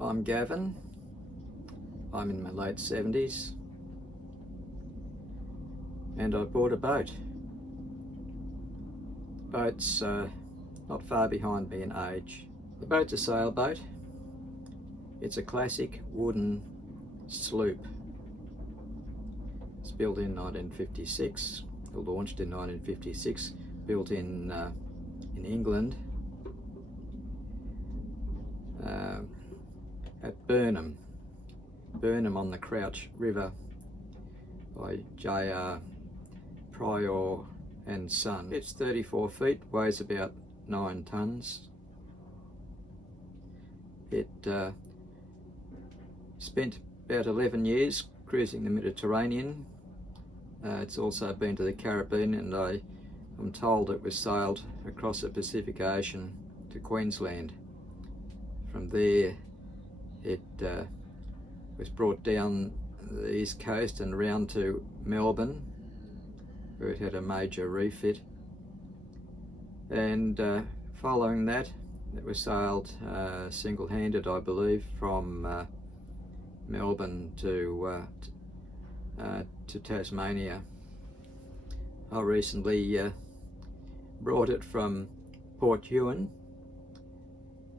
I'm Gavin. I'm in my late 70s and I bought a boat. Boat's not far behind me in age. The boat's a sailboat. It's a classic wooden sloop. It's built in 1956, launched in 1956, built in England at Burnham on the Crouch River by J.R. Pryor and Son. It's 34 feet, weighs about 9 tonnes. It spent about 11 years cruising the Mediterranean. It's also been to the Caribbean, and I'm told it was sailed across the Pacific Ocean to Queensland. From there it was brought down the east coast and round to Melbourne, where it had a major refit, and following that it was sailed single-handed, I believe, from Melbourne to Tasmania. I recently brought it from Port Huon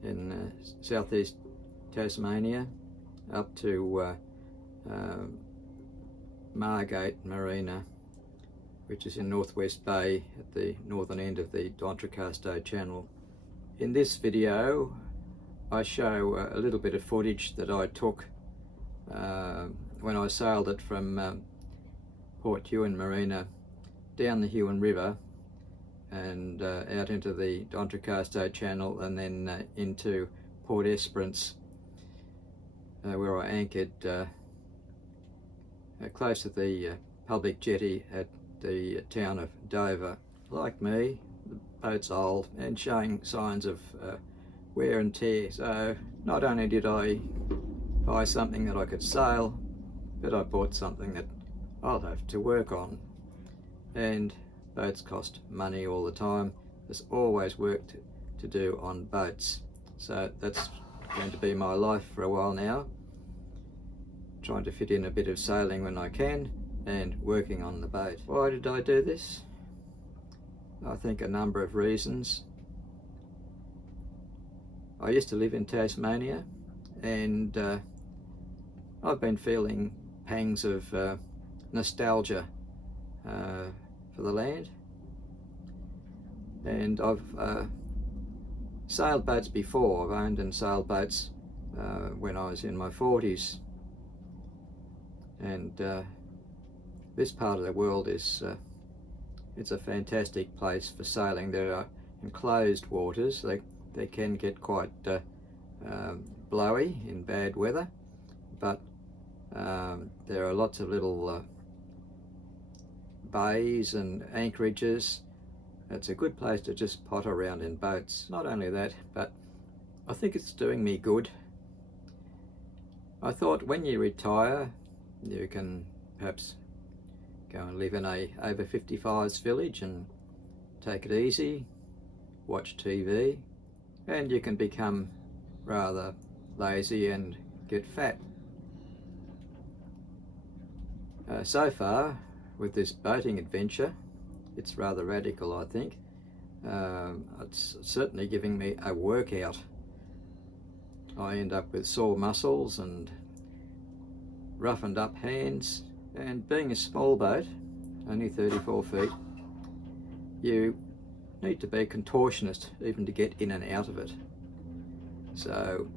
in southeast Tasmania up to Margate Marina, which is in Northwest Bay at the northern end of the D'Entrecasteaux Channel. In this video I show a little bit of footage that I took when I sailed it from Port Huon Marina down the Huon River and out into the D'Entrecasteaux Channel, and then into Port Esperance, where I anchored close to the public jetty at the town of Dover. Like me, the boat's old and showing signs of wear and tear, so not only did I buy something that I could sail, but I bought something that I'll have to work on. And boats cost money all the time. There's always work to do on boats, so that's going to be my life for a while now, trying to fit in a bit of sailing when I can and working on the boat. Why did I do this? I think a number of reasons. I used to live in Tasmania, and I've been feeling pangs of nostalgia for the land, and I've sailed boats before. I've owned and sailed boats when I was in my 40s, and this part of the world is it's a fantastic place for sailing. There are enclosed waters. They can get quite blowy in bad weather, but there are lots of little bays and anchorages. It's a good place to just potter around in boats. Not only that, but I think it's doing me good. I thought when you retire, you can perhaps go and live in a over 55s village and take it easy, watch TV, and you can become rather lazy and get fat. So far, with this boating adventure, it's rather radical, I think. It's certainly giving me a workout. I end up with sore muscles and roughened up hands, and being a small boat, only 34 feet, you need to be a contortionist even to get in and out of it. So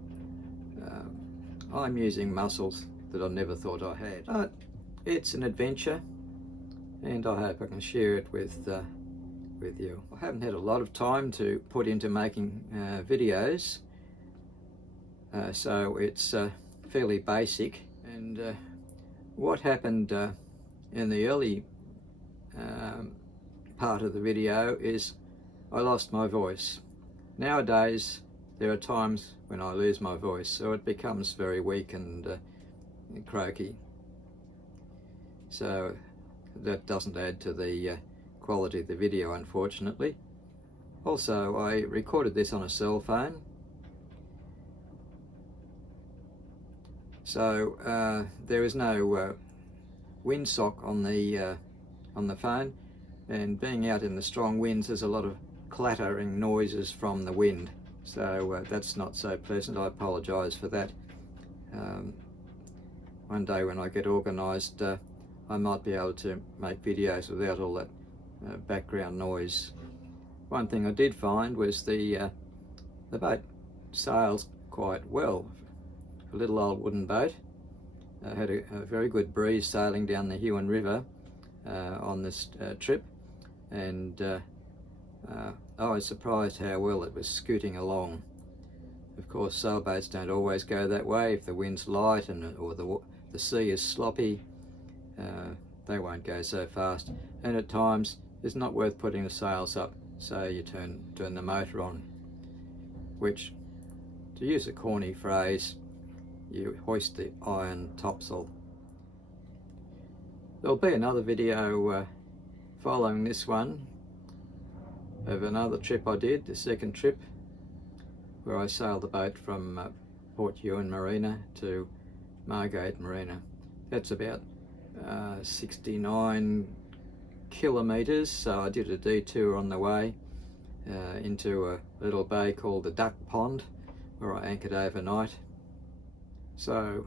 I'm using muscles that I never thought I had. But it's an adventure, and I hope I can share it with you. I haven't had a lot of time to put into making videos, so it's fairly basic. And what happened in the early part of the video is I lost my voice. Nowadays there are times when I lose my voice, so it becomes very weak and croaky. So that doesn't add to the quality of the video, unfortunately. Also, I recorded this on a cell phone, So there is no windsock on the phone, and being out in the strong winds, there's a lot of clattering noises from the wind, so that's not so pleasant. I apologise for that. One day when I get organised, I might be able to make videos without all that background noise. One thing I did find was the boat sails quite well. A little old wooden boat. I had a very good breeze sailing down the Huon River on this trip, and I was surprised how well it was scooting along. Of course, sailboats don't always go that way. If the wind's light or the sea is sloppy, they won't go so fast, and at times it's not worth putting the sails up, so you turn the motor on, which, to use a corny phrase, you hoist the iron topsail. There'll be another video following this one of another trip I did, the second trip, where I sailed the boat from Port Huon Marina to Margate Marina. That's about 69 kilometres, so I did a detour on the way into a little bay called the Duck Pond, where I anchored overnight. So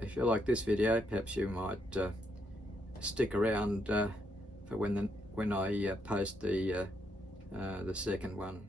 if you like this video, perhaps you might stick around for when I post the second one.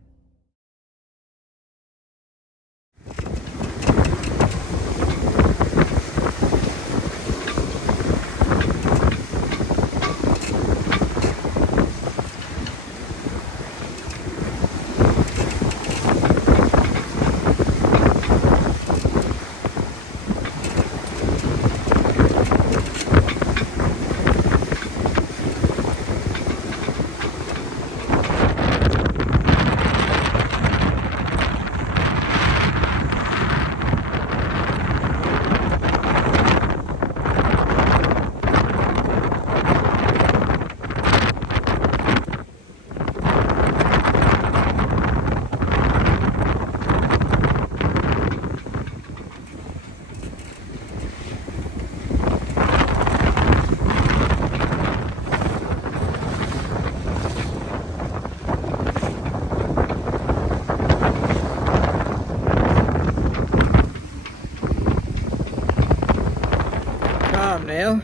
Now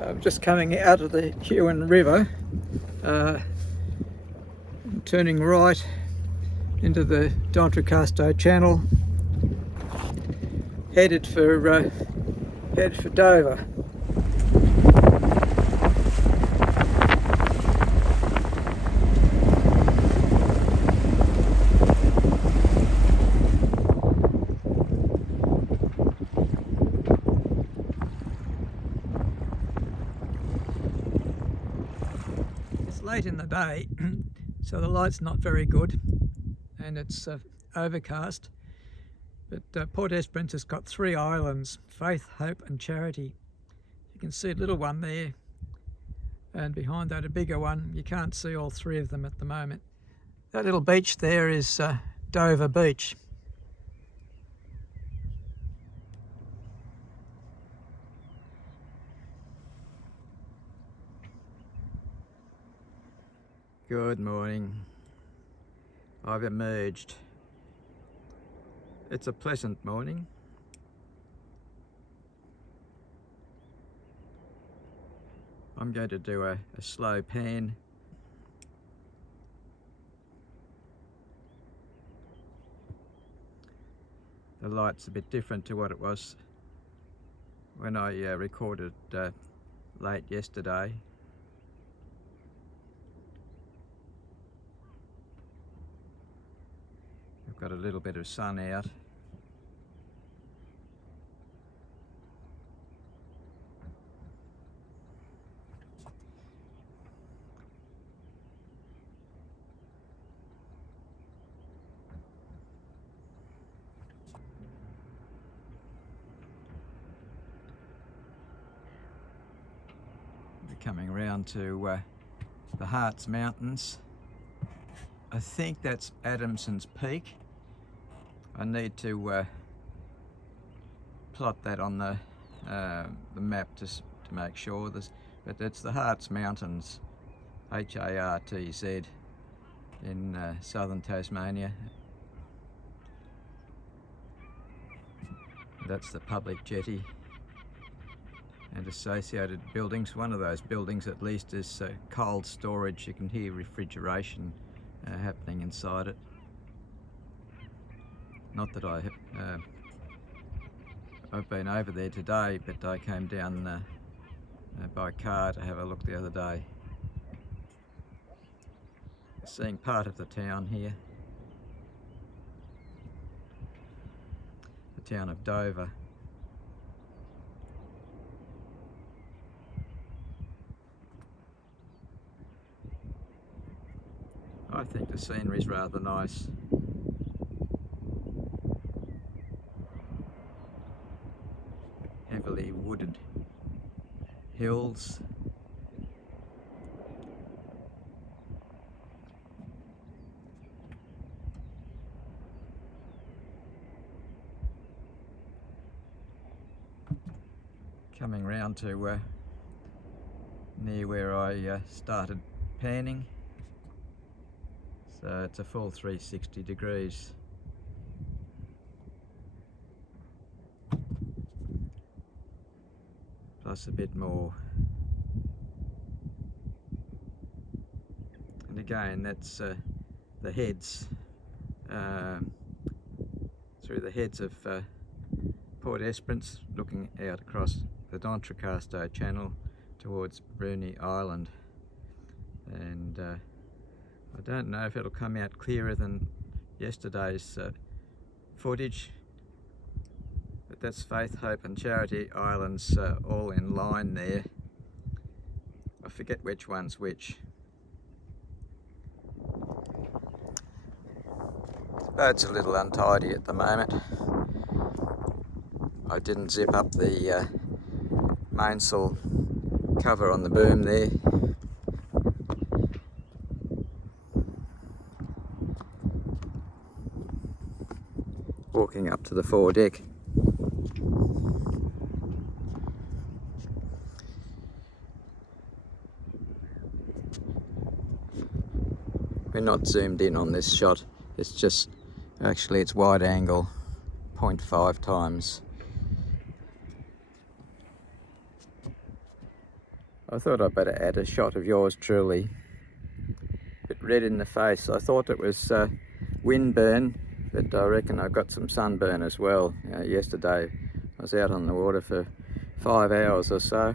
I'm just coming out of the Huon River, turning right into the D'Entrecasteaux Channel, headed for Dover. Late in the day, so the light's not very good, and it's overcast, but Port Esperance has got 3 islands: Faith, Hope and Charity. You can see a little one there, and behind that a bigger one. You can't see all 3 of them at the moment. That little beach there is Dover Beach. Good morning. I've emerged. It's a pleasant morning. I'm going to do a slow pan. The light's a bit different to what it was when I recorded late yesterday. Got a little bit of sun out. We're coming around to the Harts Mountains. I think that's Adamson's Peak. I need to plot that on the map just to make sure. But it's the Hartz Mountains, Hartz, in southern Tasmania. That's the public jetty and associated buildings. One of those buildings at least is cold storage. You can hear refrigeration happening inside it. Not that I've been over there today, but I came down by car to have a look the other day. Seeing part of the town here. The town of Dover. I think the scenery is rather nice. Heavily wooded hills. Coming round to near where I started panning. So it's a full 360 degrees. Plus a bit more. And again, that's the heads, through the heads of Port Esperance, looking out across the D'Entrecasteaux Channel towards Bruny Island. And I don't know if it'll come out clearer than yesterday's footage, but that's Faith, Hope and Charity Islands all in line there. I forget which one's which. The boat's a little untidy at the moment. I didn't zip up the mainsail cover on the boom there. Walking up to the foredeck. We're not zoomed in on this shot, it's just, actually it's wide angle, 0.5 times. I thought I'd better add a shot of yours truly. A bit red in the face. I thought it was windburn, but I reckon I got some sunburn as well. Yesterday I was out on the water for 5 hours or so.